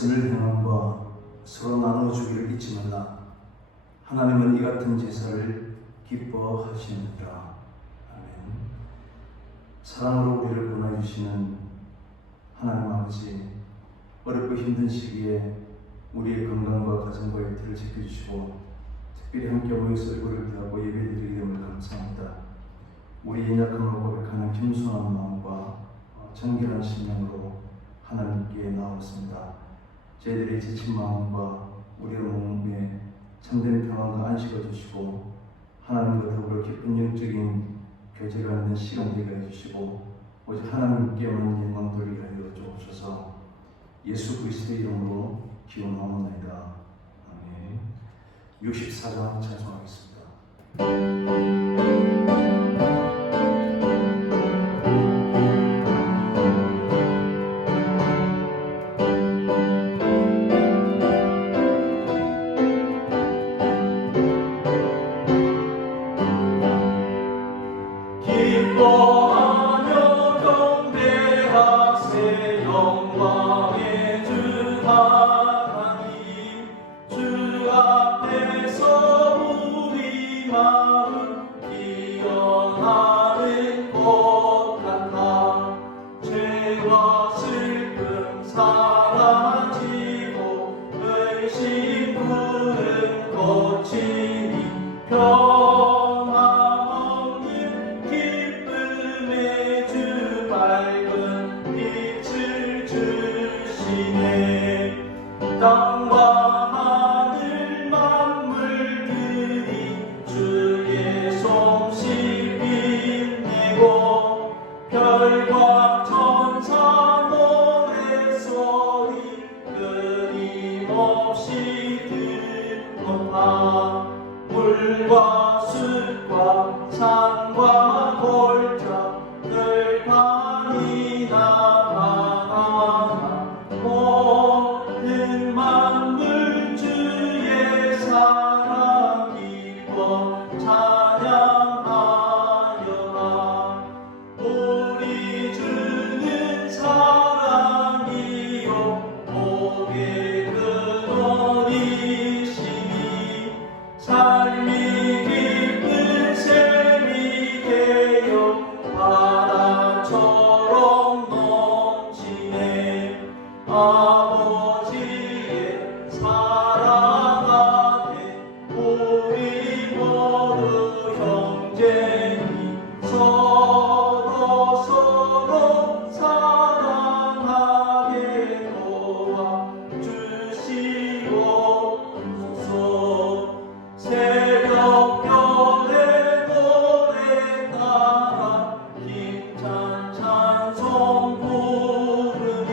선을 행함과 서로 나눠주기를 잊지 말라. 하나님은 이 같은 제사를 기뻐하시느니라. 아멘. 사랑으로 우리를 구원해 주시는 하나님 아버지, 어렵고 힘든 시기에 우리의 건강과 가정과 일터를 지켜주시고 특별히 함께 모여서 얼굴을 대하고 예배드리게 됨을 감사합니다. 우리 연약함을 고백하는 겸손한 마음과 정결한 심령으로 하나님께 나왔습니다. 저희들의 지친 마음과 우리의 몸에 참된 평안과 안식을 주시고 하나님과 더불어 깊은 영적인 교제가 있는 시간 되게 해주시고 오직 하나님께만 영광 돌리게 하여 주옵소서. 예수 그리스도의 이름으로 기원하옵나이다. 아멘. 64장 찬송하겠습니다. 물과 숲과 산과 골짜 들판이나 바다나 모든 만물 주의 사랑 기뻐 찬양하여라. 우리 주는 사랑이요 복의 근원이시니 삶이 깊은 샘이 되어 바다처럼 넘치네. 아버지의 사랑 안에 우리 모두 형제니 서로 사랑하게 도와주시옵소서. 새벽별의 노래 따라 힘찬 찬송 부르니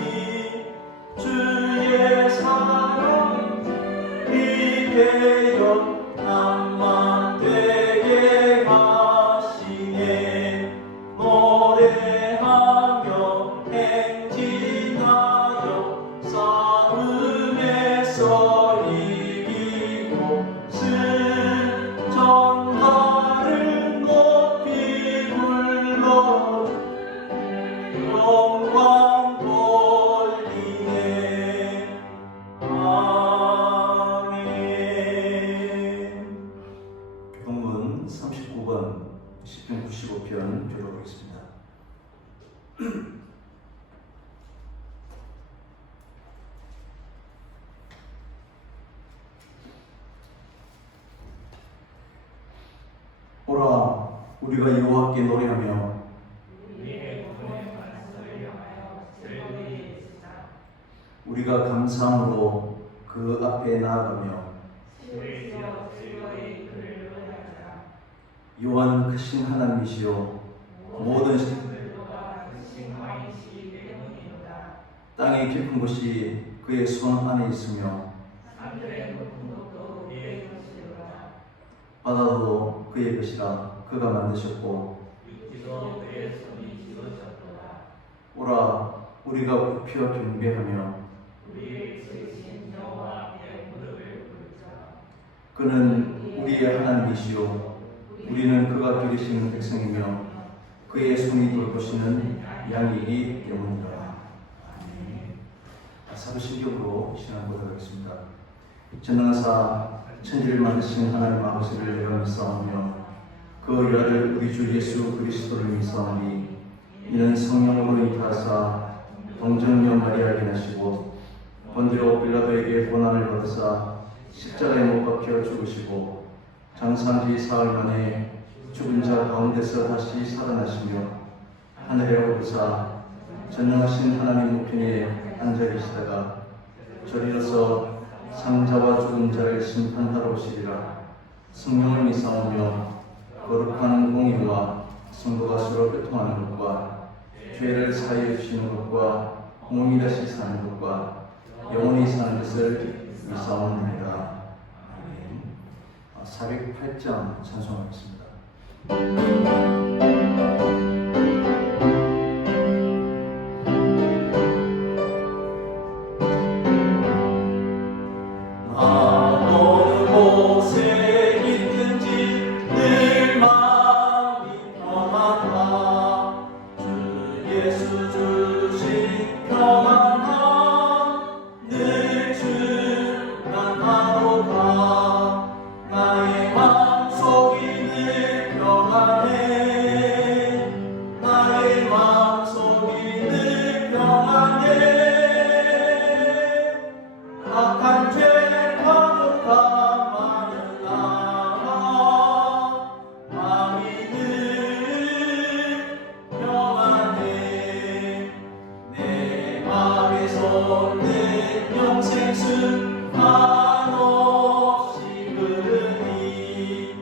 주의 사랑이 되어 남만 되게 하시네. 노래하며 행진하여 싸움에서 이기고 전가를 높이 불러 영광 돌리네. 아멘. 교동문 39번 시편 95편 들어보겠습니다. 오라, 우리가 여호와께 노래하며 우리가 감사함으로 그 앞에 나아가며 여호와는 크신 하나님이시요 모든 땅의 깊은 곳이 그의 손 안에 있으며 바다도 그의 것이라. 그가 만드셨고 오라, 우리가 부피와 경배하며 그는 우리의 하나님이시요 우리는 그가 기르시는 백성이며 그의 손이 돌보시는 양이기 때문이라. 아멘. 사도신경으로 시간 보도록 하겠습니다. 전능하사 천지를 만드신 하나님 아버지를 내가 믿사오며 그 아들 우리 주 예수 그리스도를 믿사오니 이는 성령으로 인하사 동정녀 마리아에게 나시고 본디오 빌라도에게 고난을 받으사 십자가에 못 박혀 죽으시고 장사한 지 사흘 만에 죽은 자 가운데서 다시 살아나시며 하늘에 오르사 전능하신 하나님 우편에 앉아 계시다가 저리로서 상자와 죽은 자를 심판하러 오시리라. 성령을 믿사오며 거룩한 공의와 성도가 서로 교통하는 것과 죄를 사하여 주시는 것과 몸이 다시 사는 것과 영원히 사는 것을 믿사옵나이다. 아멘. 408장 찬송하겠습니다. 어느 곳에 있든지 늘 마음이 평안하 주 예수 주신 평안함 늘 충만하도다 나의 마음속이 늘 평안해 나의 마음속이 늘 평안해 악한 죄 영생수 한없이 흐르니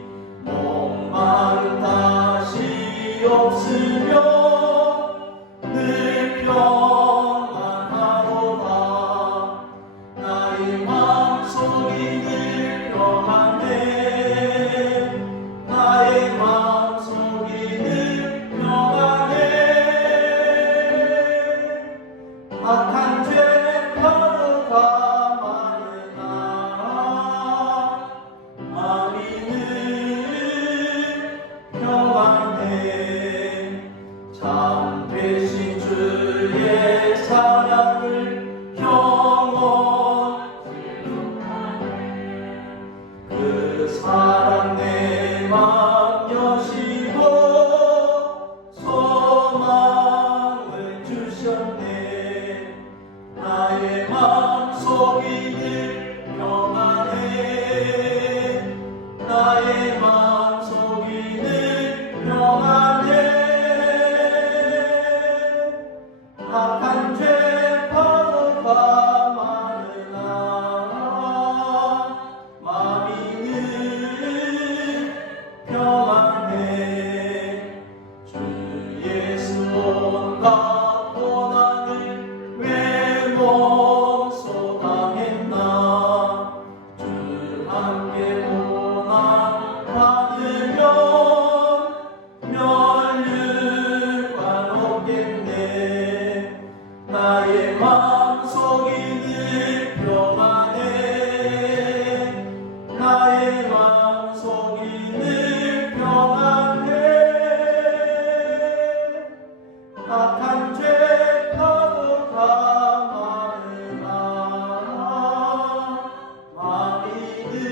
목마름 다시 없으며 늘 평안하도다 나의 마음속이 늘 평안해 나의 마음속이 늘 평안해 악한 죄 참 되신 주의 사랑을 영원히 그 사랑 내 맘 여시고 소망을 주셨네 나의 마음속이 늘 평안해 나의 마음속이 늘 평안해 악한 죄 파도가 많으나 마음이 늘 평안해 주 예수 온갖 고난을 왜 몸소 당했나 주 함께 고난 받으면 멸류관 없겠네 나의 마음속이 늘 평안해 나의 마음속이 늘 평안해 악한 죄 파도가 많으나 마음이 늘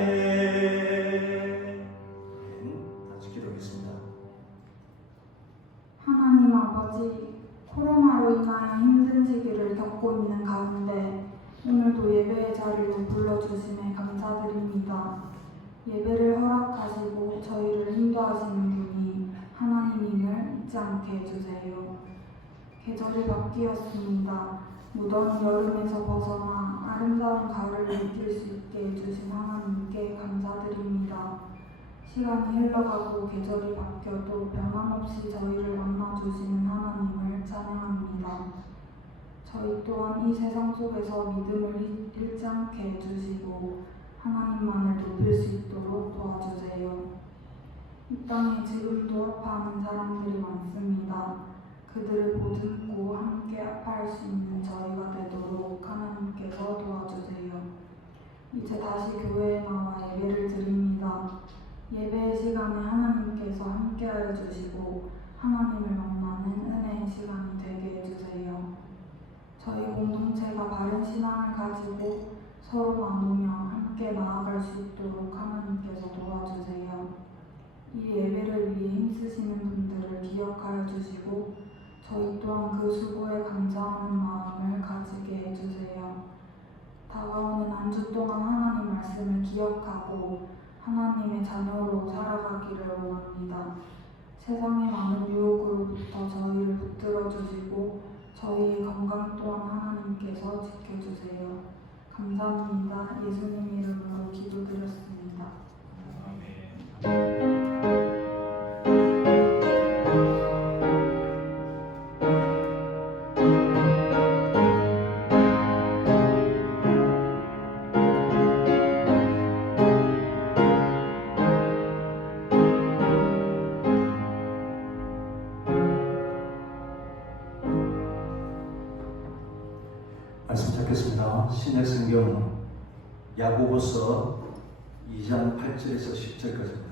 평안해. 같이 기도하겠습니다. 하나님 아버지, 코로나로 인하여 힘든 시기를 겪고 있는 가운데 오늘도 예배의 자리로 불러주심에 감사드립니다. 예배를 허락하시고 저희를 인도하시는 분이 하나님임을 잊지 않게 해주세요. 계절이 바뀌었습니다. 무더운 여름에서 벗어나 아름다운 가을을 느낄 수 있게 해주신 하나님께 감사드립니다. 시간이 흘러가고 계절이 바뀌어도 변함없이 저희를 만나주시는 하나님을 찬양합니다. 저희 또한 이 세상 속에서 믿음을 잃지 않게 해주시고 하나님만을 높일 수 있도록 도와주세요. 이 땅에 지금도 아파하는 사람들이 많습니다. 그들을 보듬고 함께 아파할 수 있는 저희가 되도록 하나님께서 도와주세요. 이제 다시 교회에 나와 예배를 드립니다. 예배의 시간에 하나님께서 함께하여 주시고 하나님을 만나 만나는 은혜의 시간이 되게 해주세요. 저희 공동체가 바른 신앙을 가지고 서로 나누며 함께 나아갈 수 있도록 하나님께서 도와주세요. 이 예배를 위해 힘쓰시는 분들을 기억하여 주시고 저희 또한 그 수고에 감사하는 마음을 가지게 해주세요. 다가오는 한 주 동안 하나님 말씀을 기억하고 하나님의 자녀로 살아가기를 원합니다. 세상의 많은 유혹으로부터 저희를 붙들어 주시고 저희의 건강 또한 하나님께서 지켜주세요. 감사합니다. 예수님 이름으로 기도드렸습니다. 말씀 찾겠습니다. 신약 성경 야고보서 2장 8절에서 10절까지입니다.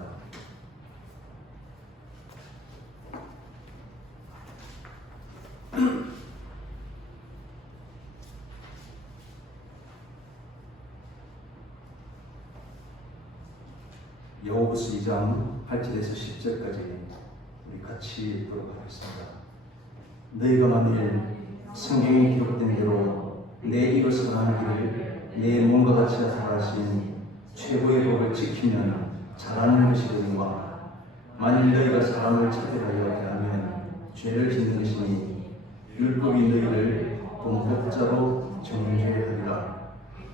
야고보서 2장 8절에서 10절까지 우리 같이 읽도록 하겠습니다. 너희가 만일 성경에 기록된 대로 내 이것을 하기를 내 몸과 같이 하신 최고의 법을 지키면 잘하는 것이거니와 만일 너희가 사람을 차별하여 대하면 죄를 짓는 것이니 율법이 너희를 범법자로 정죄하리라.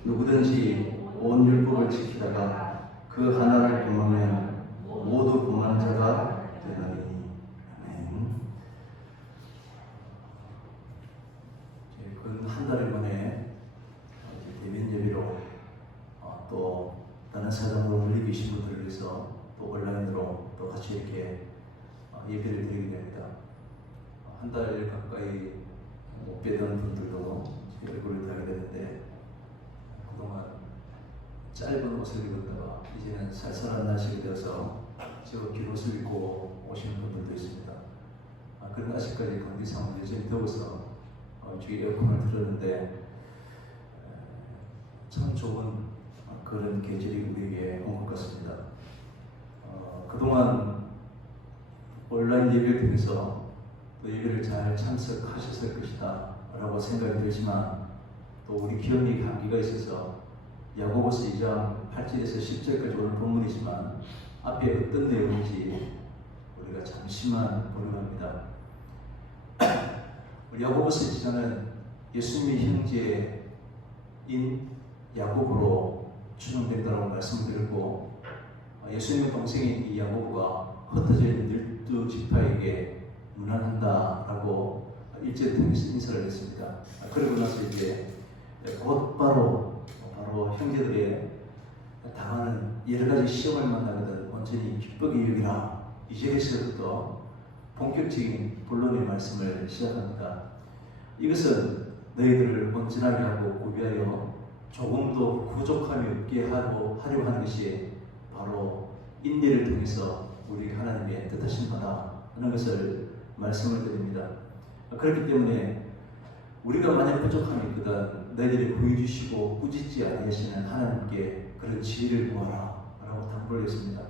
누구든지 온 율법을 지키다가 그 하나를 범하면 모두 범한 자가 되나니. 아멘. 한 달 만에 대면 예배로 또 다른 사정으로 멀리 계신 분들을 위해서 또 온라인으로 또 같이 이렇게 예배를 드리게 됩니다. 한 달 가까이 못 뵈던 분들도 제 얼굴을 하게 되는데 그동안 짧은 옷을 입었다가 이제는 쌀쌀한 날씨가 되어서 저 긴 옷을 입고 오시는 분들도 있습니다. 그런 아직까지 감기 상황이 여전히 더워서 주위 에어컨을 틀었는데 참 좋은 그런 계절이 우리에게 온 것 같습니다. 그동안 온라인 예배를 통해서 또 예배를 잘 참석하셨을 것이다 라고 생각이 들지만 또 우리 기억력에 한계가 있어서 야고보서 2장 8절에서 10절까지 오늘 본문이지만 앞에 어떤 내용인지 우리가 잠시만 보려고 합니다. 우리 야고보서 2장은 예수님의 형제인 야고보로 추정된다고 말씀드렸고 예수님의 동생인 이 야고보가 흩어져 있는 12지파에게 문안한다라고 일제를 통해서 인사를 했습니다. 그러고 나서 이제 곧바로 형제들의 당하는 여러 가지 시험을 만나거든 온전히 기쁘게 여기라. 이 절에서부터 본격적인 본론의 말씀을 시작합니다. 이것은 너희들을 온전하게 하고 구비하여 조금도 부족함이 없게 하려고 하는 것이 바로 인내를 통해서 우리 하나님의 뜻하신 바다 하는 것을 말씀을 드립니다. 그렇기 때문에 우리가 만약 부족함이 있거든 너희들이 구해 주시고 꾸짖지 아니하시는 하나님께 그런 지혜를 구하라 라고 당부를 했습니다.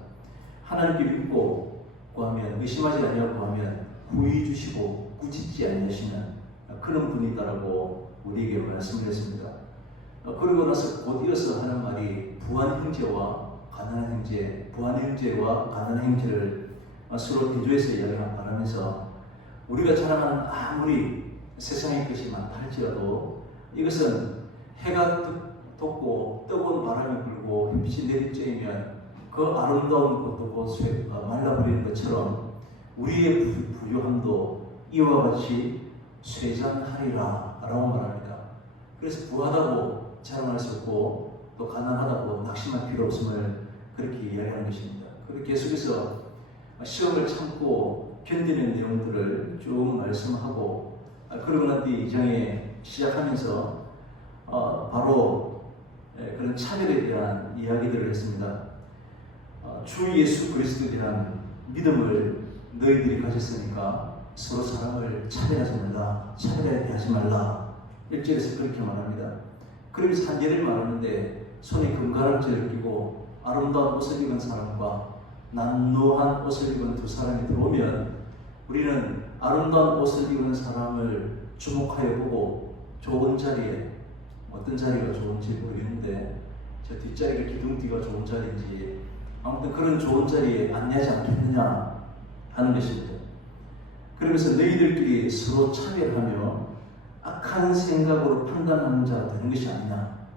하나님께 믿고 구하면 의심하지 아니하고 구하면 구해 주시고 꾸짖지 아니하시는 그런 분이다라고 우리에게 말씀을 했습니다. 그러고 나서 곧 이어서 하는 말이 부한 형제와 가난한 형제, 부한 형제와 가난한 형제를 서로 대조해서 이야기하면서 우리가 자랑하는 아무리 세상의 것이 많다 할지라도 이것은 해가 돋고 뜨거운 바람이 불고 햇빛이 내리쬐면 그 아름다운 것도 곧 말라버리는 것처럼 우리의 부유함도 이와 같이 쇠잔하리라 라고 말합니다. 그래서 부하다고 자랑할 수 없고 또 가난하다고 낙심할 필요 없음을 그렇게 이야기하는 것입니다. 그렇게 계속해서 시험을 참고 견디는 내용들을 쭉 말씀하고 그러고 난 뒤 2장에 시작하면서 바로 그런 차별에 대한 이야기들을 했습니다. 주 예수 그리스도에 대한 믿음을 너희들이 가졌으니까 서로 사람을 차별하지 말라, 차별하게 하지 말라. 1절에서 그렇게 말합니다. 그러면서 한 예를 말하는데 손에 금가락지를 끼고 아름다운 옷을 입은 사람과 난노한 옷을 입은 두 사람이 들어오면 우리는 아름다운 옷을 입은 사람을 주목하여 보고 좋은 자리에, 어떤 자리가 좋은지 모르겠는데 저 뒷자리가 기둥뒤가 좋은 자리인지 아무튼 그런 좋은 자리에 안내하지 않겠느냐 하는 것입니다. 그러면서 너희들끼리 서로 차별하며 악한 생각으로 판단하는 자가 되는 것이 아니냐.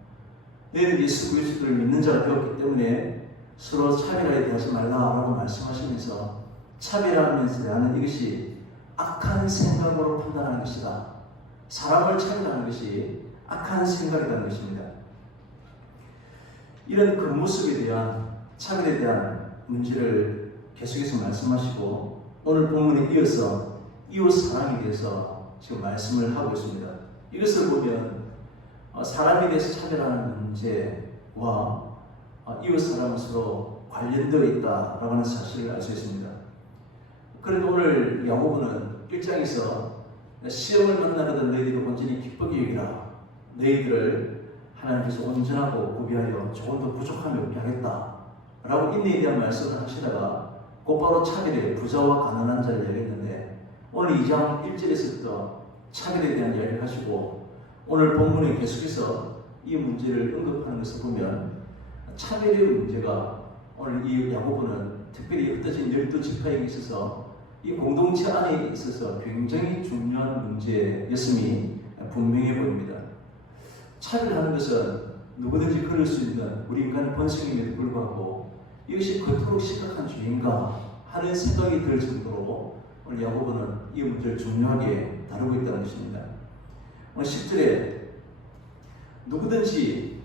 너희는 예수 그리스도를 믿는 자가 되었기 때문에 서로 차별하게 대하지 말라라고 말씀하시면서 차별하면서 대하는 이것이 악한 생각으로 판단하는 것이다. 사람을 차별하는 것이 악한 생각이라는 것입니다. 이런 그 모습에 대한 차별에 대한 문제를 계속해서 말씀하시고 오늘 본문에 이어서 이웃 사랑에 대해서 지금 말씀을 하고 있습니다. 이것을 보면 사람에 대해서 차별하는 문제와 이웃 사랑은 서로 관련되어 있다라고 하는 사실을 알 수 있습니다. 그런데 오늘 야고보는 1장에서 시험을 만나려던 너희들을 온전히 기쁘게 여기라. 너희들을 하나님께서 온전하고 구비하여 조금도 부족함이 없게 하겠다 라고 인내에 대한 말씀을 하시다가 곧바로 차별의 부자와 가난한 자를 얘기했는데 오늘 2장 1절에서부터 차별에 대한 이야기를 하시고 오늘 본문에 계속해서 이 문제를 언급하는 것을 보면 차별의 문제가 오늘 이 야고보는 특별히 흩어진 12지파에게 있어서 이 공동체 안에 있어서 굉장히 중요한 문제였음이 분명해 보입니다. 차별하는 것은 누구든지 그럴 수 있는 우리 인간의 본성임에도 불구하고 이것이 그토록 심각한 죄인가 하는 생각이 들 정도로 오늘 야고보는 이 문제를 중요하게 다루고 있다는 것입니다. 오늘 10절에 누구든지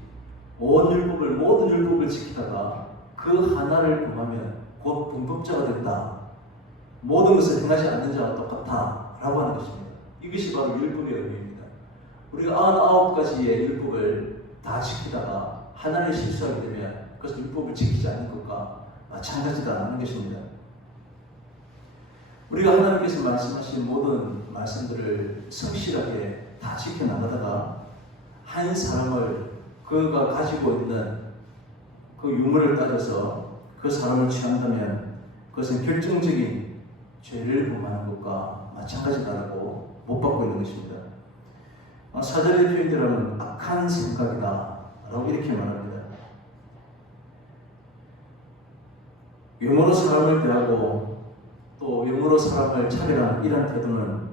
모든 율법을 지키다가 그 하나를 범하면 곧 범법자가 된다. 모든 것을 행하지 않는 자와 똑같다 라고 하는 것입니다. 이것이 바로 율법의 의미입니다. 우리가 99가지의 율법을 다 지키다가 하나를 실수하게 되면 그것은 율법을 지키지 않는 것과 마찬가지다라는 것입니다. 우리가 하나님께서 말씀하신 모든 말씀들을 성실하게 다 지켜나가다가 한 사람을 그가 가지고 있는 그 유물을 따져서 그 사람을 취한다면 그것은 결정적인 죄를 범하는 것과 마찬가지다라고 못 받고 있는 것입니다. 사절의 표현대로는 악한 생각이다 라고 이렇게 말합니다. 외모로 사람을 대하고 또 외모로 사람을 차별하는 이런 태도는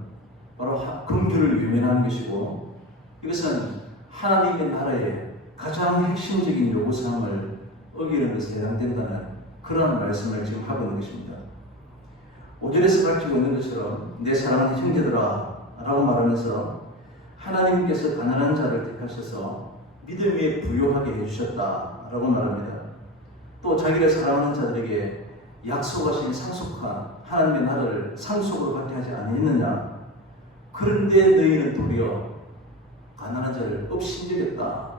바로 긍휼을 외면하는 것이고 이것은 하나님의 나라의 가장 핵심적인 요구사항을 어기는 것에 해당된다는 그러한 말씀을 지금 하고 있는 것입니다. 5절에서 밝히고 있는 것처럼 내 사랑하는 형제들아 라고 말하면서 하나님께서 가난한 자를 택하셔서 믿음 위에 부요하게 해주셨다라고 말합니다. 또 자기를 사랑하는 자들에게 약속하신 상속한 하나님의 나라를 상속으로 받게 하지 아니했느냐. 그런데 너희는 도리어 가난한 자를 업신여겼다.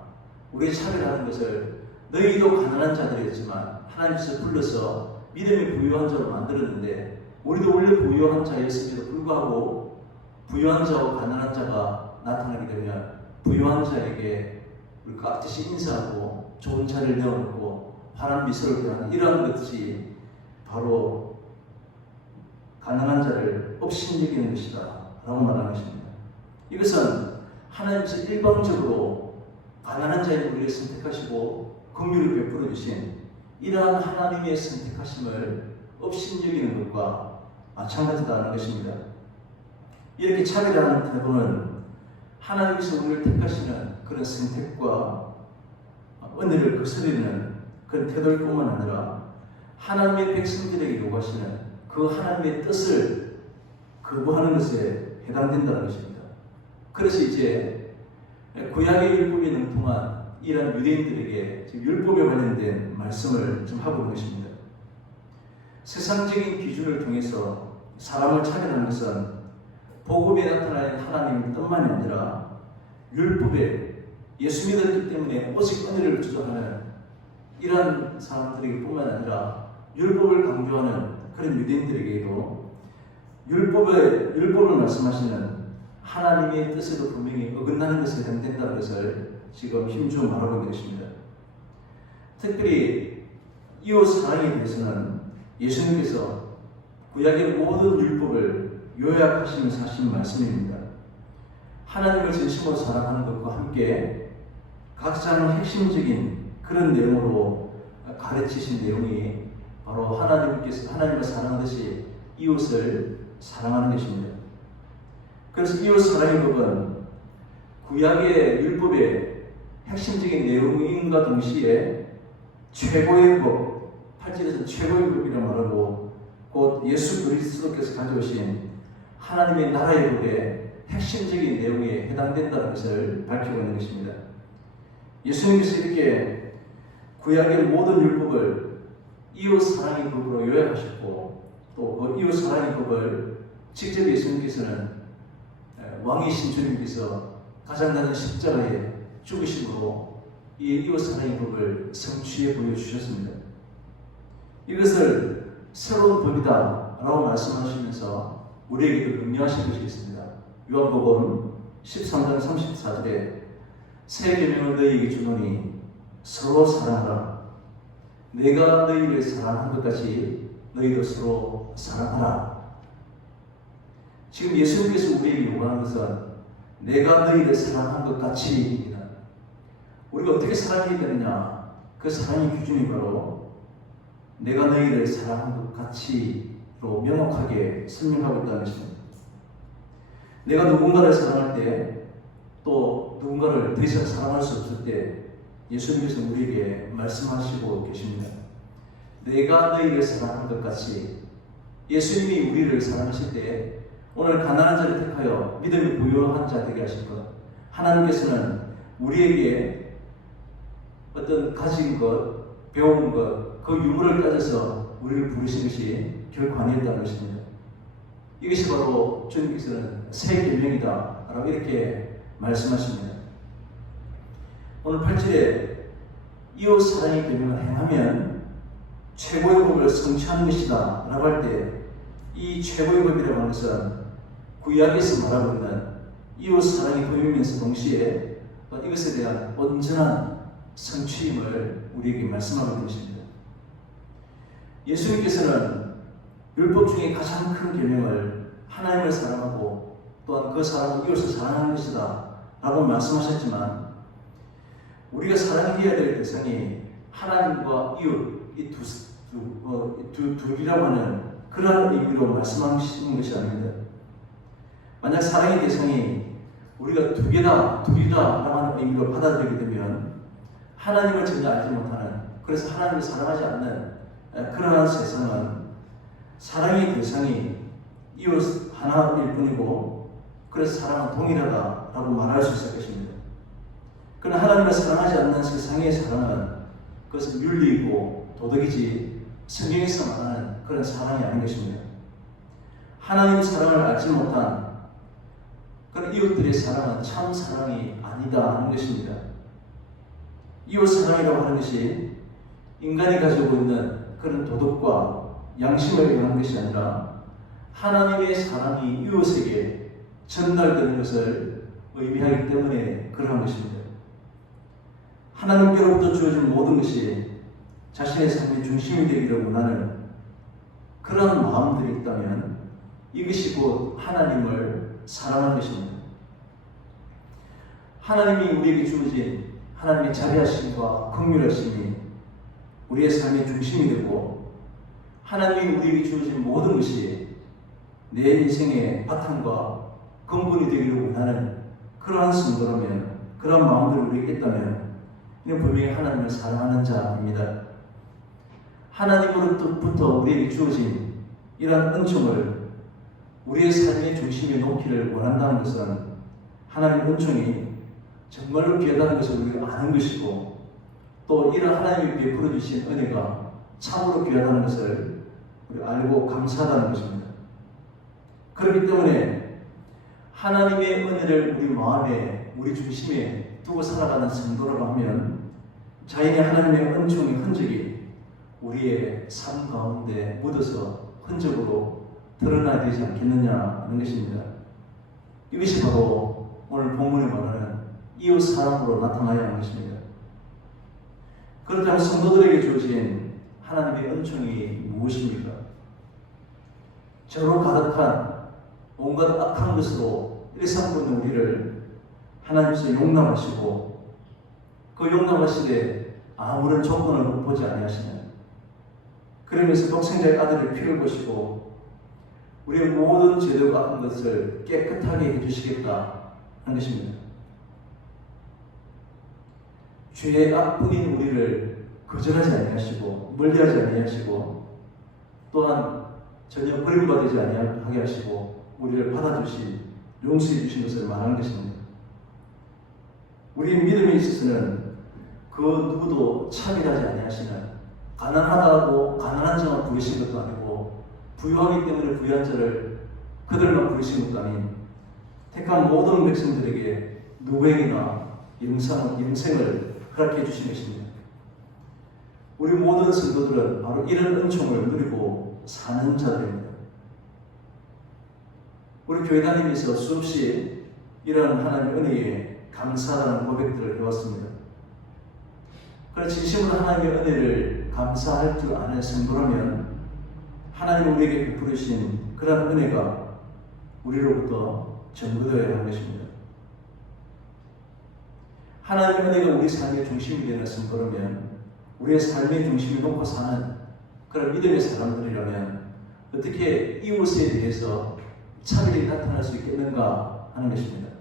우리의 차별하는 것을 너희도 가난한 자들이었지만 하나님께서 불러서 믿음이 부유한 자로 만들었는데 우리도 원래 부유한 자였음에도 불구하고 부유한 자와 가난한 자가 나타나게 되면 부유한 자에게 우리 깍듯이 인사하고 좋은 자리를 내어놓고 환한 미소를 표하는 이러한 것이 바로 가난한 자를 업신여기는 것이다 라고 말하는 것입니다. 이것은 하나님께서 일방적으로 가난한 자의 우리를 선택하시고 긍휼을 베풀어 주신 이러한 하나님의 선택하심을 업신여기는 것과 마찬가지다는 것입니다. 이렇게 차별하는 태도는 하나님께서 우리를 택하시는 그런 선택과 은혜를 거스르는 그런 태도일 뿐만 아니라 하나님의 백성들에게 요구하시는 그 하나님의 뜻을 거부하는 것에 해당된다는 것입니다. 그래서 이제 구약의 율법에 능통한 이러한 유대인들에게 지금 율법에 관련된 말씀을 좀 하고 있는 것입니다. 세상적인 기준을 통해서 사람을 차별하는 것은 복음에 나타나는 하나님의 뜻만이 아니라 율법에 예수 믿었기 때문에 오직 은혜를 주장하는 이러한 사람들에게 뿐만 아니라 율법을 강조하는 그런 유대인들에게도 율법을 말씀하시는 하나님의 뜻에도 분명히 어긋나는 것에 해당된다는 것을 지금 힘주어 말하고 있는 것입니다. 특별히 이웃 사랑에 대해서는 예수님께서 구약의 모든 율법을 요약하시면서 하신 말씀입니다. 하나님을 진심으로 사랑하는 것과 함께 가장 핵심적인 그런 내용으로 가르치신 내용이 바로 하나님을 사랑하듯이 이웃을 사랑하는 것입니다. 그래서 이웃 사랑의 법은 구약의 율법의 핵심적인 내용인과 동시에 최고의 법, 8절에서 최고의 법이라고 말하고 곧 예수 그리스도께서 가져오신 하나님의 나라의 법의 핵심적인 내용에 해당된다는 것을 밝히고 있는 것입니다. 예수님께서 이렇게 구약의 모든 율법을 이웃 사랑의 법으로 요약하셨고 또 그 이웃 사랑의 법을 직접 예수님께서는 왕이신 주님께서 가장 낮은 십자가에 죽으심으로 이 이웃 사랑의 법을 성취해 보여주셨습니다. 이것을 새로운 법이다 라고 말씀하시면서 우리에게도 명령하신 것이 있습니다. 요한복음 13장 34절에 새 계명을 너희에게 주노니 서로 사랑하라. 내가 너희를 사랑한 것 같이 너희도 서로 사랑하라. 지금 예수님께서 우리에게 요구하는 것은 내가 너희를 사랑한 것 같이입니다. 우리가 어떻게 사랑해야 되느냐? 그 사랑의 기준이 바로 내가 너희를 사랑한 것 같이로 명확하게 설명하고 있다는 것입니다. 내가 누군가를 사랑할 때 또 누군가를 더 이상 사랑할 수 없을 때 예수님께서 우리에게 말씀하시고 계십니다. 내가 너희를 사랑한 것 같이 예수님이 우리를 사랑하실 때 오늘 가난한 자를 택하여 믿음이 부유한 자 되게 하실 것, 하나님께서는 우리에게 어떤 가진 것, 배운 것, 그 유무를 따져서 우리를 부르신 것이 결코 아니었다는 것입니다. 이것이 바로 주님께서는 새 계명이다 라고 이렇게 말씀하십니다. 오늘 8절에 이웃 사랑의 계명을 행하면 최고의 법을 성취하는 것이다 라고 할 때 이 최고의 법이라고 하는 것은 구약에서 말하고 있는 이웃 사랑의 법이면서 동시에 이것에 대한 온전한 성취임을 우리에게 말씀하고 있는 것입니다. 예수님께서는 율법 중에 가장 큰 계명을 하나님을 사랑하고 또한 그 사랑은 이웃을 사랑하는 것이다 라고 말씀하셨지만 우리가 사랑해야 될 대상이 하나님과 이웃 이 둘이라고 하는 그러한 의미로 말씀하시는 것이 아닙니다. 만약 사랑의 대상이 우리가 둘이다라고 하는 의미로 받아들이게 되면 하나님을 전혀 알지 못하는, 그래서 하나님을 사랑하지 않는 그러한 세상은 사랑의 대상이 이웃 하나일 뿐이고 그래서 사랑은 동일하다라고 말할 수 있을 것입니다. 그러나 하나님을 사랑하지 않는 세상의 사랑은 그것은 윤리이고 도덕이지 성경에서 말하는 그런 사랑이 아닌 것입니다. 하나님 사랑을 알지 못한 그런 이웃들의 사랑은 참 사랑이 아니다 하는 것입니다. 이웃 사랑이라고 하는 것이 인간이 가지고 있는 그런 도덕과 양심을 의한 것이 아니라 하나님의 사랑이 이웃에게 전달되는 것을 의미하기 때문에 그러한 것입니다. 하나님께로부터 주어진 모든 것이 자신의 삶의 중심이 되기를 원하는 그런 마음들이 있다면 이것이 곧 하나님을 사랑하는 것입니다. 하나님이 우리에게 주어진 하나님의 자비하심과 긍휼하심이 우리의 삶의 중심이 되고 하나님이 우리에게 주어진 모든 것이 내 인생의 바탕과 근본이 되기를 원하는 그러한 성도라면, 그러한 마음들을 우리에게 있다면 이는 분명히 하나님을 사랑하는 자입니다. 하나님으로부터 우리에게 주어진 이러한 은총을 우리의 삶의 중심에 놓기를 원한다는 것은 하나님의 은총이 정말로 귀하다는 것을 우리가 아는 것이고 또 이런 하나님이 베풀어 주신 은혜가 참으로 귀하다는 것을 우리 알고 감사하다는 것입니다. 그렇기 때문에 하나님의 은혜를 우리 마음에, 우리 중심에 두고 살아가는 성도라고 하면 자연히 하나님의 은총의 흔적이 우리의 삶 가운데 묻어서 흔적으로 드러나야 되지 않겠느냐 하는 것입니다. 이것이 바로 오늘 본문에 말하는 이웃 사랑으로 나타나야 하는 것입니다. 그렇다면 성도들에게 주어진 하나님의 은총이 무엇입니까? 저로 가득한 온갖 악한 것으로 일상적인 우리를 하나님께서 용납하시고 그 용납하시되 아무런 조건을 보지 아니하시는, 그러면서 독생자의 아들의 피를 보시고 우리의 모든 죄되고 악한 것을 깨끗하게 해주시겠다 하는 것입니다. 죄의 악뿐인 우리를 거절하지 아니하시고 멀리하지 아니하시고 또한 전혀 버림받지 아니하게 하시고 우리를 받아주신, 용서해 주신 것을 말하는 것입니다. 우리의 믿음에 있어서는 그 누구도 차별하지 아니하시는, 가난하다고 가난한 자만 부르신 것도 아니고 부유하기 때문에 부유한 자를 그들만 부르신 것도 아닌 택한 모든 백성들에게 누구에게나 영생을 허락해 주신 것입니다. 우리 모든 성도들은 바로 이런 은총을 누리고 사는 자들입니다. 우리 교회 다니면서 수없이 이런 하나님의 은혜에 감사하는 고백들을 해왔습니다. 그러나 진심으로 하나님의 은혜를 감사할 줄 아는 성도라면 하나님 우리에게 베푸신 그런 은혜가 우리로부터 전부되어야 하는 것입니다. 하나님의 은혜가 우리 삶의 중심이 되는 성도라면, 우리의 삶의 중심을 놓고 사는 그런 믿음의 사람들이라면 어떻게 이웃에 대해서 차별이 나타날 수 있겠는가 하는 것입니다.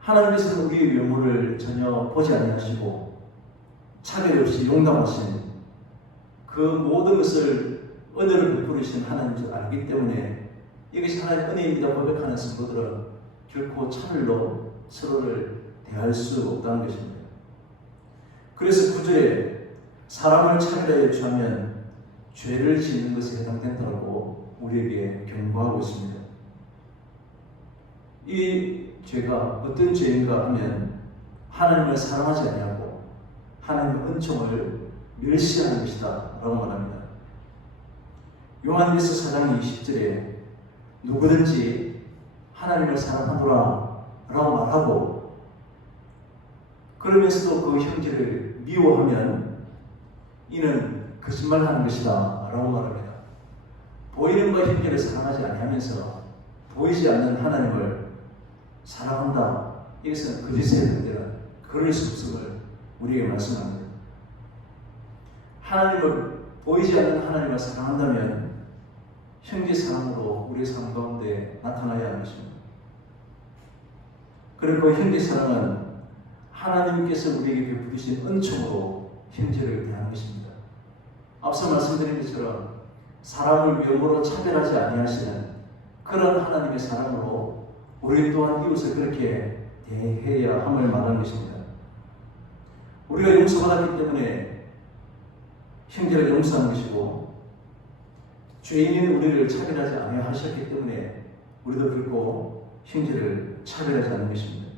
하나님께서는 우리의 외모를 전혀 보지 아니하시고 차별 없이 용납하신 그 모든 것을 은혜를 베푸시는 하나님인 줄 알기 때문에 이것이 하나님의 은혜입니다 고백하는 성도들은 결코 차별로 서로를 대할 수 없다는 것입니다. 그래서 9절에 사람을 차별하여 취하면 죄를 짓는 것에 해당된다고 우리에게 경고하고 있습니다. 이 죄가 어떤 죄인가 하면 하나님을 사랑하지 아니하고 하나님의 은총을 멸시하는 것이다 라고 말합니다. 요한일서 4장 20절에 누구든지 하나님을 사랑하노라 라고 말하고 그러면서도 그 형제를 미워하면 이는 거짓말하는 것이다 라고 말합니다. 보이는 것 형제를 사랑하지 아니하면서 보이지 않는 하나님을 사랑한다, 이것은 거짓의 문제라 그럴 수 없음을 우리에게 말씀합니다. 하나님을 보이지 않는 하나님을 사랑한다면 형제 사랑으로 우리의 삶 가운데 나타나야 하는 것입니다. 그리고 그 형제 사랑은 하나님께서 우리에게 베푸신 은총으로 형제를 대하는 것입니다. 앞서 말씀드린 것처럼 사람을 외모로 차별하지 아니하시는 그런 하나님의 사랑으로 우리 또한 이웃을 그렇게 대해야 함을 말하는 것입니다. 우리가 용서받았기 때문에 형제를 용서하는 것이고 죄인인 우리를 차별하지 아니하셨기 때문에 우리도 결코 형제를 차별하지 않는 것입니다.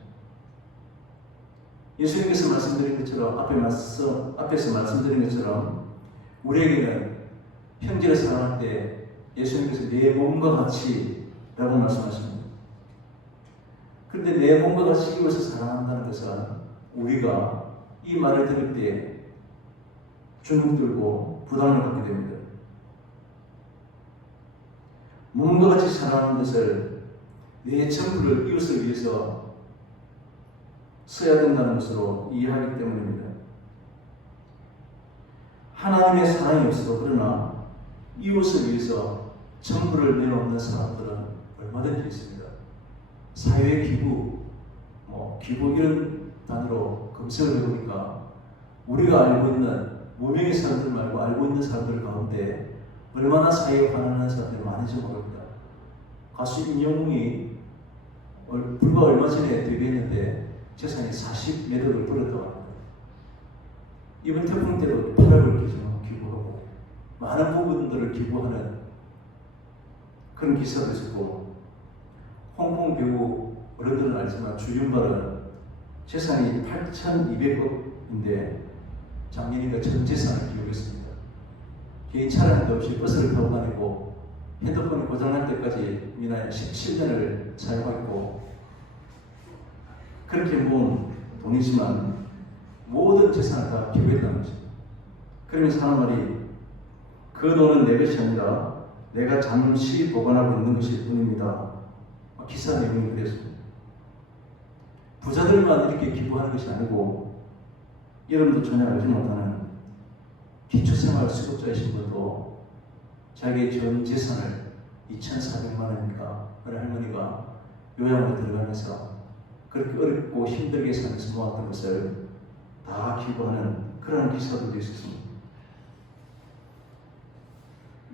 예수님께서 말씀드린 것처럼 앞에서 말씀드린 것처럼 우리에게는 형제를 사랑할 때 예수님께서 내 몸과 같이 라고 말씀하십니다. 그런데 내 몸과 같이 이웃을 사랑한다는 것은 우리가 이 말을 들을 때 주눅 들고 부담을 갖게 됩니다. 몸과 같이 사랑하는 것을 내 전부를 이웃을 위해서 써야 된다는 것으로 이해하기 때문입니다. 하나님의 사랑이 없어도 그러나 이웃을 위해서 전부를 내놓는 사람들은 얼마든지 있습니다. 사회 기부, 기부 이런 단어로 검색을 해보니까 우리가 알고 있는 무명의 사람들 말고 알고 있는 사람들 가운데 얼마나 사회에 반응하는 사람들이 많은지 모릅니다. 가수 임영웅이 불과 얼마 전에 데뷔했는데 재산이 40매덕을 벌었다고 합니다. 이번 태풍 때도 8억을 기부하고 많은 부분들을 기부하는 그런 기사도 있었고, 홍콩 배우 어른들은 알지만 주윤발은 재산이 8,200억인데 작년이니까 전 재산을 기부했습니다. 개인 차량도 없이 버스를 타고 다니고 핸드폰이 고장날 때까지 미나야 17년을 사용하고 그렇게 모은 돈이지만 모든 재산을 다 기부했다는 거죠. 그러면서 하는 말이 그 돈은 내 것이 아니라 내가 잠시 보관하고 있는 것일 뿐입니다. 기사 내용이 그랬습니다. 부자들만 이렇게 기부하는 것이 아니고 여러분도 전혀 알지 못하는 기초생활 수급자이신 분도 자기의 전 재산을 2,400만 원이니까 어느 할머니가 요양원에 들어가면서 그렇게 어렵고 힘들게 살면서 모았던 것을 다 기부하는 그런 기사들도 있었습니다.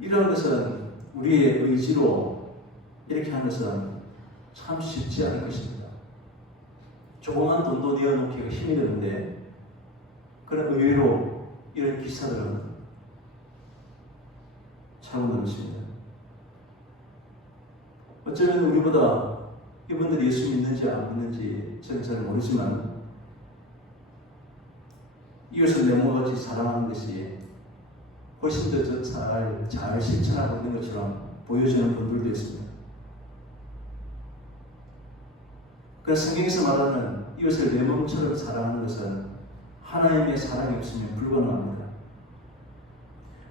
이런 것은 우리의 의지로 이렇게 하는 것은 참 쉽지 않은 것입니다. 조그만 돈도 내어놓기가 힘이 드는데 그런 의외로 이런 기사들은 차고 넘칩니다. 어쩌면 우리보다 이분들이 예수 믿는지 안 믿는지 저는 잘 모르지만 이웃을 내 몸같이 사랑하는 것이 훨씬 더 잘 실천하고 있는 것처럼 보여지는 분들도 있습니다. 그래서 성경에서 말하는 이웃을 내 몸처럼 사랑하는 것은 하나님의 사랑이 없으면 불가능합니다.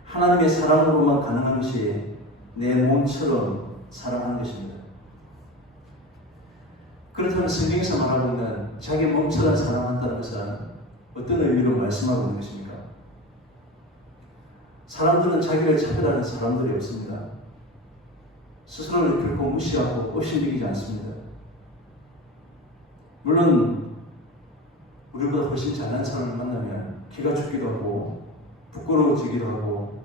하나님의 사랑으로만 가능한 것이 내 몸처럼 사랑하는 것입니다. 그렇다면 성경에서 말하고 있는 자기 몸처럼 사랑한다는 것은 어떤 의미로 말씀하고 있는 것입니까? 사람들은 자기를 차별하는 사람들이 없습니다. 스스로를 결코 무시하고 업신여기지 않습니다. 물론 우리보다 훨씬 잘난 사람을 만나면 기가 죽기도 하고 부끄러워지기도 하고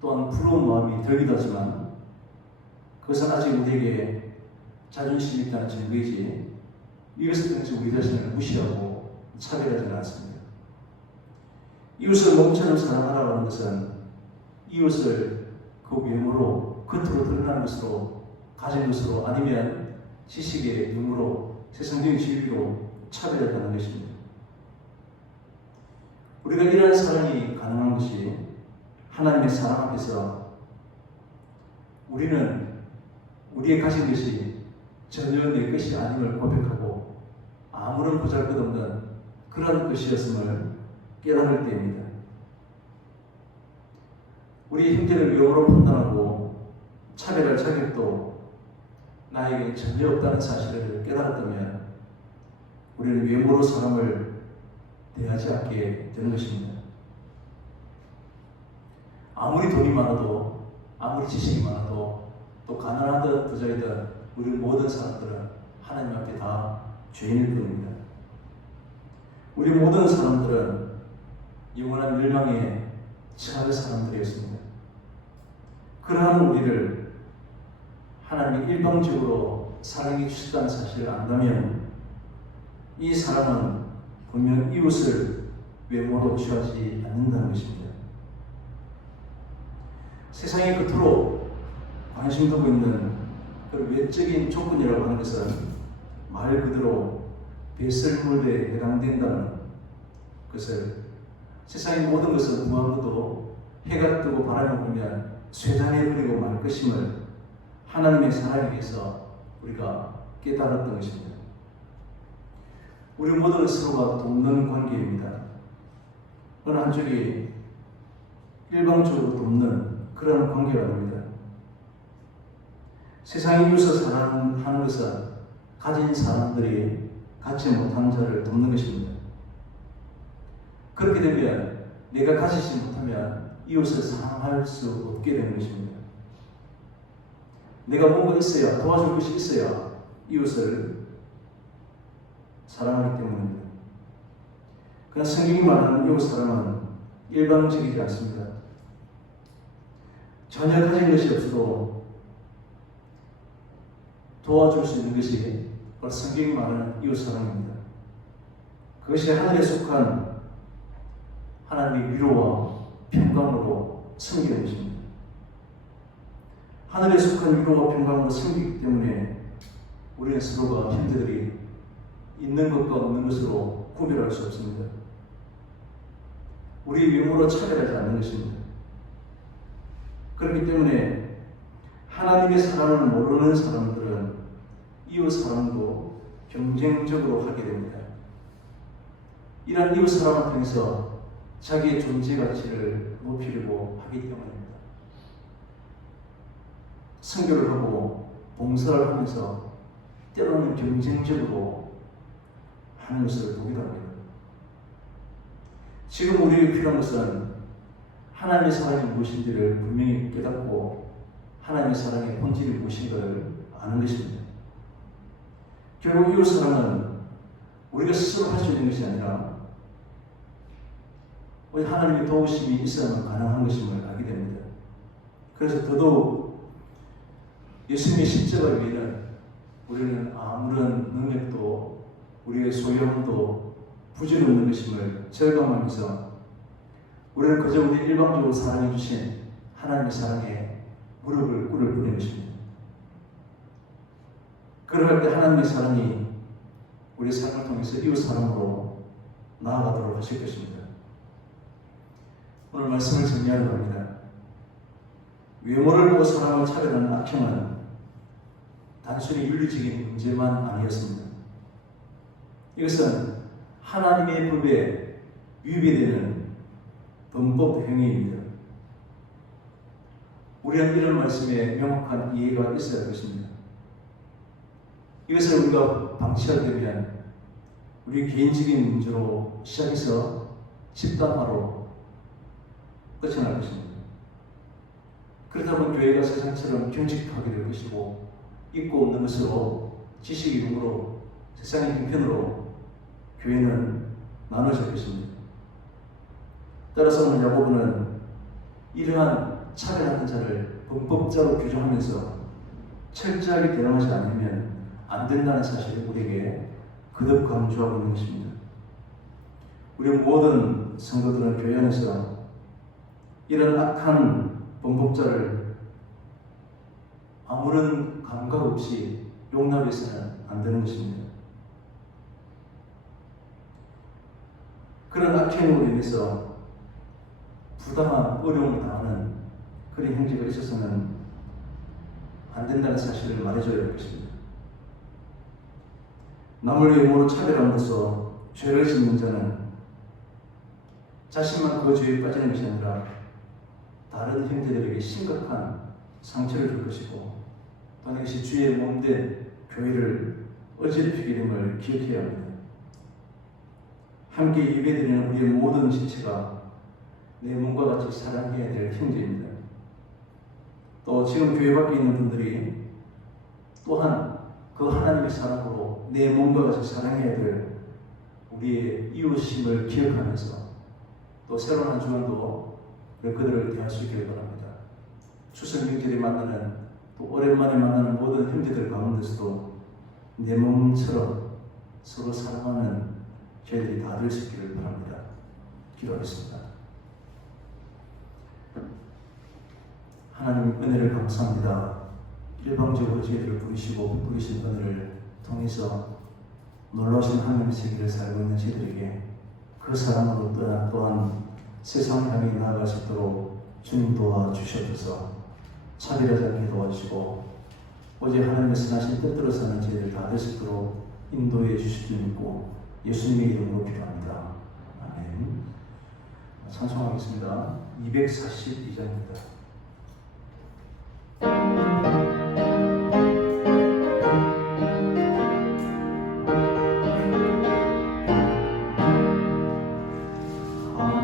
또한 부러운 마음이 들기도 하지만 그것은 아직 우리에게 자존심이 있다는 증거이지 이것을 통해서 우리 자신을 무시하고 차별하지는 않습니다. 이웃을 몸처럼 사랑하라고 하는 것은 이웃을 그 외모로 겉으로 드러나는 것으로 가진 것으로 아니면 지식의 능으로 세상적인 지위로 차별하는 것입니다. 우리가 이러한 사랑이 가능한 것이 하나님의 사랑 앞에서 우리는 우리의 가진 것이 전혀 내 것이 아님을 고백하고 아무런 보잘것없는 그런 것이었음을 깨달을 때입니다. 우리 형제를 외모로 판단하고 차별할 자격도 나에게 전혀 없다는 사실을 깨달았다면 우리는 외모로 사람을 대하지 않게 되는 것입니다. 아무리 돈이 많아도 아무리 지식이 많아도 또 가난하든 부자이든 우리 모든 사람들은 하나님 앞에 다 죄인일 뿐입니다. 우리 모든 사람들은 영원한 멸망에 처할 사람들이었습니다. 그러한 우리를 하나님이 일방적으로 사랑해 주셨다는 사실을 안다면 이 사랑은 분명 이웃을 외모로 취하지 않는다는 것입니다. 세상에 겉으로 관심 두고 있는 그 외적인 조건이라고 하는 것은 말 그대로 배설물에 해당된다는 것을 세상의 모든 것은 무한무도 해가 뜨고 바람이 불면 쇠잔해버리고 말 것임을 하나님의 사랑에 의해서 우리가 깨달았던 것입니다. 우리 모두는 서로가 돕는 관계입니다. 어느 한쪽이 일방적으로 돕는 그런 관계가 됩니다. 세상의 이웃을 사랑하는 것은 가진 사람들이 갖지 못하는 자를 돕는 것입니다. 그렇게 되면 내가 가지지 못하면 이웃을 사랑할 수 없게 되는 것입니다. 내가 뭔가 있어야, 도와줄 것이 있어야 이웃을 사랑하기 때문입니다. 그러나 성경이 말하는 이웃 사랑은 일방적이지 않습니다. 전혀 가진 것이 없어도 도와줄 수 있는 것이 바로 성경이 말하는 이웃 사랑입니다. 그것이 하늘에 속한 하나님의 위로와 평강으로 섬기는 것입니다. 하늘에 속한 위로와 평강으로 섬기기 때문에 우리는 서로가 형제들이 있는 것과 없는 것으로 구별할 수 없습니다. 우리 외모로 차별하지 않는 것입니다. 그렇기 때문에 하나님의 사랑을 모르는 사람들은 이웃 사랑도 경쟁적으로 하게 됩니다. 이런 이웃 사랑을 통해서 자기의 존재 가치를 높이려고 하기 때문입니다. 선교를 하고 봉사를 하면서 때로는 경쟁적으로 하는 것을 보기도 합니다. 지금 우리에게 필요한 것은 하나님의 사랑이 무엇인지를 분명히 깨닫고 하나님의 사랑의 본질이 무엇인가를 아는 것입니다. 결국 이웃 사랑은 우리가 스스로 할 수 있는 것이 아니라 우리 하나님의 도우심이 있어야만 가능한 것임을 알게 됩니다. 그래서 더더욱 예수님의 십자가 위에는 우리는 아무런 능력도 우리의 소유함도 부질없는 것임을 절감하면서 우리는 그저 우리 일방적으로 사랑해 주신 하나님의 사랑에 무릎을 꿇을 뿐인 것입니다. 그럴 때 하나님의 사랑이 우리 삶을 통해서 이웃 사랑으로 나아가도록 하실 것입니다. 오늘 말씀을 정리하려고 합니다. 외모를 보고 사람을 차별하는 악행은 단순히 윤리적인 문제만 아니었습니다. 이것은 하나님의 법에 위배되는 범법 행위입니다. 우리는 이런 말씀에 명확한 이해가 있어야 할 것입니다. 이것을 우리가 방치하게 되면 우리 개인적인 문제로 시작해서 집단화로 끝이 날 것입니다. 그러다 보면 교회가 세상처럼 경직하게 될 것이고 있고 없는 것으로 지식의 용으로 세상의 형편으로 교회는 나눠질 것입니다. 따라서 오늘 야고보는 이러한 차별하는 자를 범법자로 규정하면서 철저하게 대응하지 않으면 안 된다는 사실을 우리에게 거듭 강조하고 있는 것입니다. 우리 모든 성도들은 교회 안에서 이런 악한 범법자를 아무런 감각 없이 용납해서는 안 되는 것입니다. 그런 악행으로 인해서 부당한 어려움을 당하는 그런 형제가 있어서는 안 된다는 사실을 말해줘야 할 것입니다. 남을 외모로 차별함으로써 죄를 짓는 자는 자신만 그 죄에 빠지는 것이 아니라 다른 형제들에게 심각한 상처를 줄 것이고 또한 이것이 주의 몸된 교회를 어지럽히게 됨을 기억해야 합니다. 함께 예배드리는 우리의 모든 지체가 내 몸과 같이 사랑해야 될 형제입니다. 또 지금 교회 밖에 있는 분들이 또한 그 하나님의 사랑으로 내 몸과 같이 사랑해야 될 우리의 이웃심을 기억하면서 또 새로운 한 주간도 그들을 대할 수 있기를 바랍니다. 추석 명절에 만나는 또 오랜만에 만나는 모든 형제들 가운데서도 내 몸처럼 서로 사랑하는 저희들이 다 될 수 있기를 바랍니다. 기도하겠습니다. 하나님 은혜를 감사합니다. 일방적으로 저희들을 부르시고 부르신 은혜를 통해서 놀라우신 하나님의 세계를 살고 있는 저희들에게 그 사랑으로 또한 세상을 향해 나아갈 수 있도록 주님 도와주시옵소서. 차별하지 않게 도와주시고 오직 하나님의 선하신 뜻대로 사는 저희들 다 될 수 있도록 인도해 주실 줄 믿고 예수님의 이름으로 기도합니다. 아멘. 찬송하겠습니다. 242장입니다.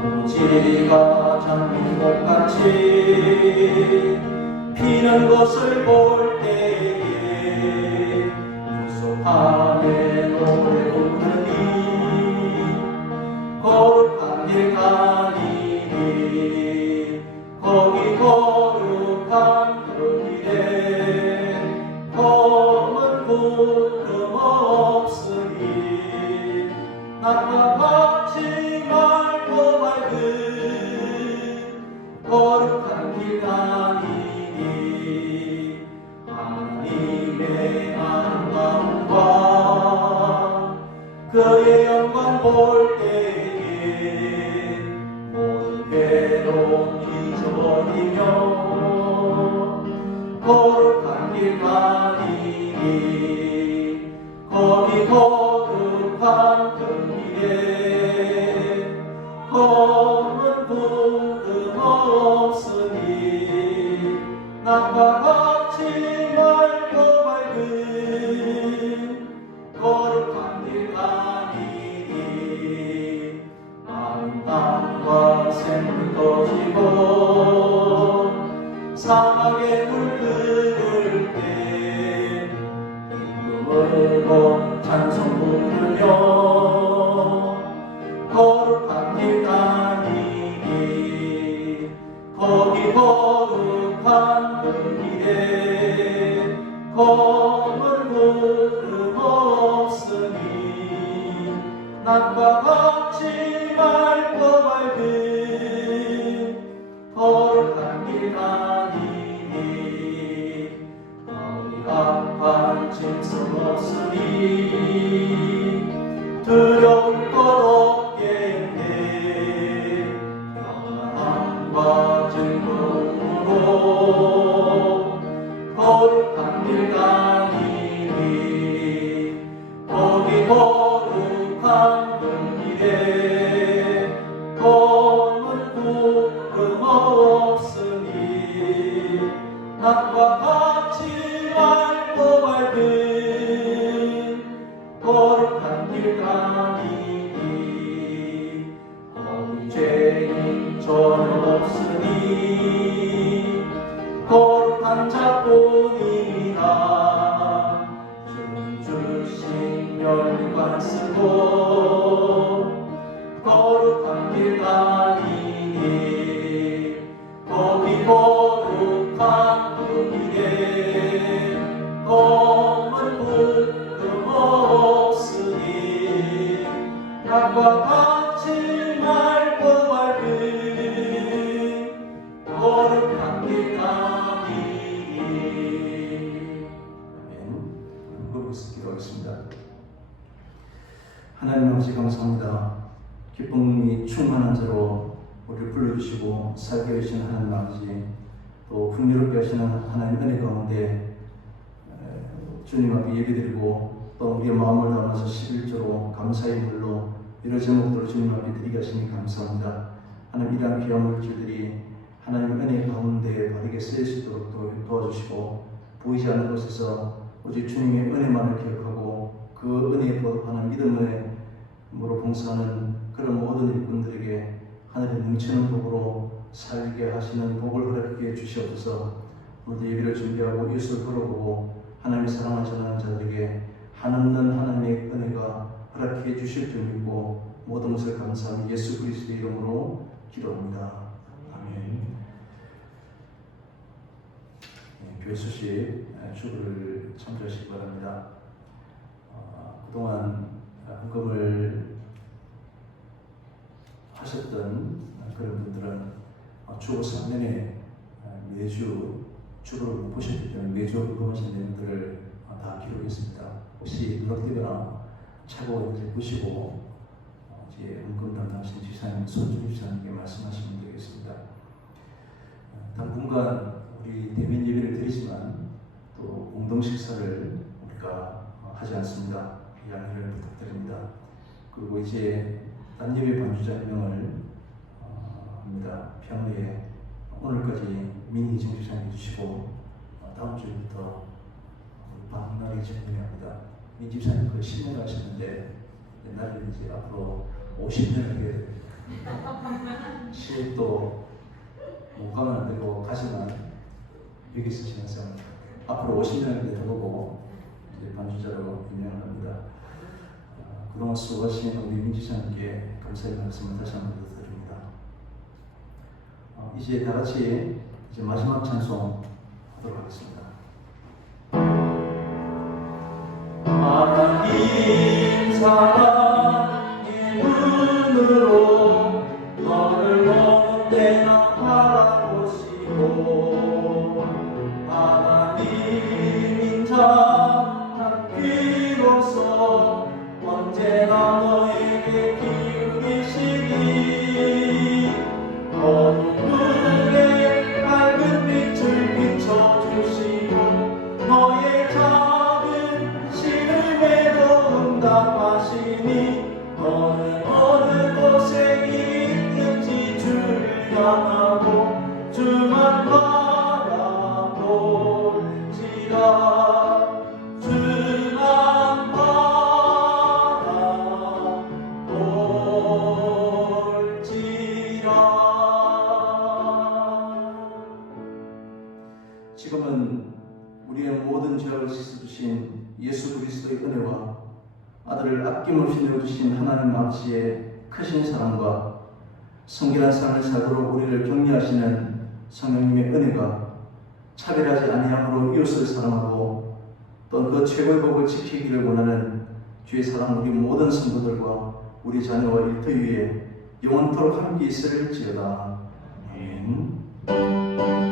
아버지가 잠긴 것같이 피는 것을 볼 때에 누수함에 노래 부르니 거룩한 길 가니니 거기 거룩한 그 길에 검은 구름 없으니 낮과 같이 맑고 밝은 거룩한 길 가니니 하나님의 아름다움과 그의 영광 볼 때에 모든 괴로움 잊어버리며 거기 거룩한 그 길에 검은 구름 없으니 낮과 같이 맑고 밝은 거룩한 길 가니니 마른 땅과 샘물 터지고 사막에 물 흐를 때 기쁨으로 찬송 부르며 거룩한 길 가니니 거기 거룩한 그 길에 검은 구름 없으니 낮과 같이 맑고 밝은 거룩한 길 가니니 거기 악한 짐승 없으니 두려울 것 없겠네 평안함과 즐거움으로 거룩한 길 가니니 거기 거룩한 그 길에 검은 구름 없으니 낮과 같이 맑고 밝은 거룩한 길 가니니 거기 죄인 전혀 없으니 거룩한 자뿐이라 주 주신 멸관 쓰고 거룩한 길 가니니 거기 거룩한 그 길에 검은 구름 없으니 낮과 같이 맑고 밝은 거룩한 길 가니니. 아멘. 그것을 기도하겠습니다. 하나님 아버지 감사합니다. 기쁨이 충만한 자로 우리를 불러주시고 살게 하시는 하나님 아버지, 또 풍요롭게 하시는 하나님 은혜 가운데 주님 앞에 예배드리고 또 우리의 마음을 담아서 11조로 감사의 물로 여러 제목들을 주님 앞에 드리게 하시니 감사합니다. 하나님 이러한 귀한 물질들이 하나님의 은혜 가운데 바르게 쓰일 수 있도록 도와주시고 보이지 않는 곳에서 오직 주님의 은혜만을 기억하고 그 은혜에 보답하는 믿음으로 봉사하는 그런 모든 일꾼들에게 하늘의 넘치는 복으로 살게 하시는 복을 허락해 주시옵소서. 오늘도 예배를 준비하고 예수를 걸어보고 하나님의 사랑을 전하는 자들에게 한없는 하나님의 은혜가 허락해 주실 줄 믿고 모든 것을 감사하며 예수 그리스도의 이름으로 기도합니다. 아멘. 교회 소식 주부를 참조하시기 바랍니다. 그동안 헌금을 하셨던 그런 분들은 주보 3년에 매주 주보를 못 보셨기 때문에 매주 헌금하신 내용들을 다 기록했습니다. 혹시 누락되거나 착오가 보시고 이제 헌금 담당하신 지사님, 손주임 지사님께 말씀하시면 되겠습니다. 당분간 우리 대면 예배를 드리지만 또 공동 식사를 우리가 하지 않습니다. 양해를 부탁드립니다. 그리고 이제 단 예배 반주자 임명을 합니다. 피아노에 오늘까지 민희 정식장 해주시고 다음 주부터 방문하게 진행합니다. 민 집사님 그 10년 하셨는데 옛날에 이제 앞으로 50년을 시집도 못 가면 안 되고 가지만 여기서 지내서 앞으로 50년을 되보고 이제 반주자로 임명을 합니다. 그동안 수고하신 우리 민 집사님께 감사의 말씀을 다시 한번 드립니다. 이제 다 같이 이제 마지막 찬송 하도록 하겠습니다. 하나님 사랑의 눈으로 너를 언제나 바라보시고 하나님 인자한 귀로서 언제나 너에게 기울이시니 어둠에 밝은 빛을 비춰주시고 너의 작은 찬양하고 주만 바라볼지라 주만 바라볼지라. 지금은 우리의 모든 죄악을 씻어주신 예수 그리스도의 은혜와 아들을 아낌없이 내어주신 하나님 아버지의 크신 사랑과 성결한 삶을 살도록 우리를 격려하시는 성령님의 은혜가 차별하지 아니함으로 이웃을 사랑하고 또 그 최고의 복을 지키기를 원하는 주의 사랑 우리 모든 성도들과 우리 자녀와 일터 위에 영원토록 함께 있을지어다. 아멘.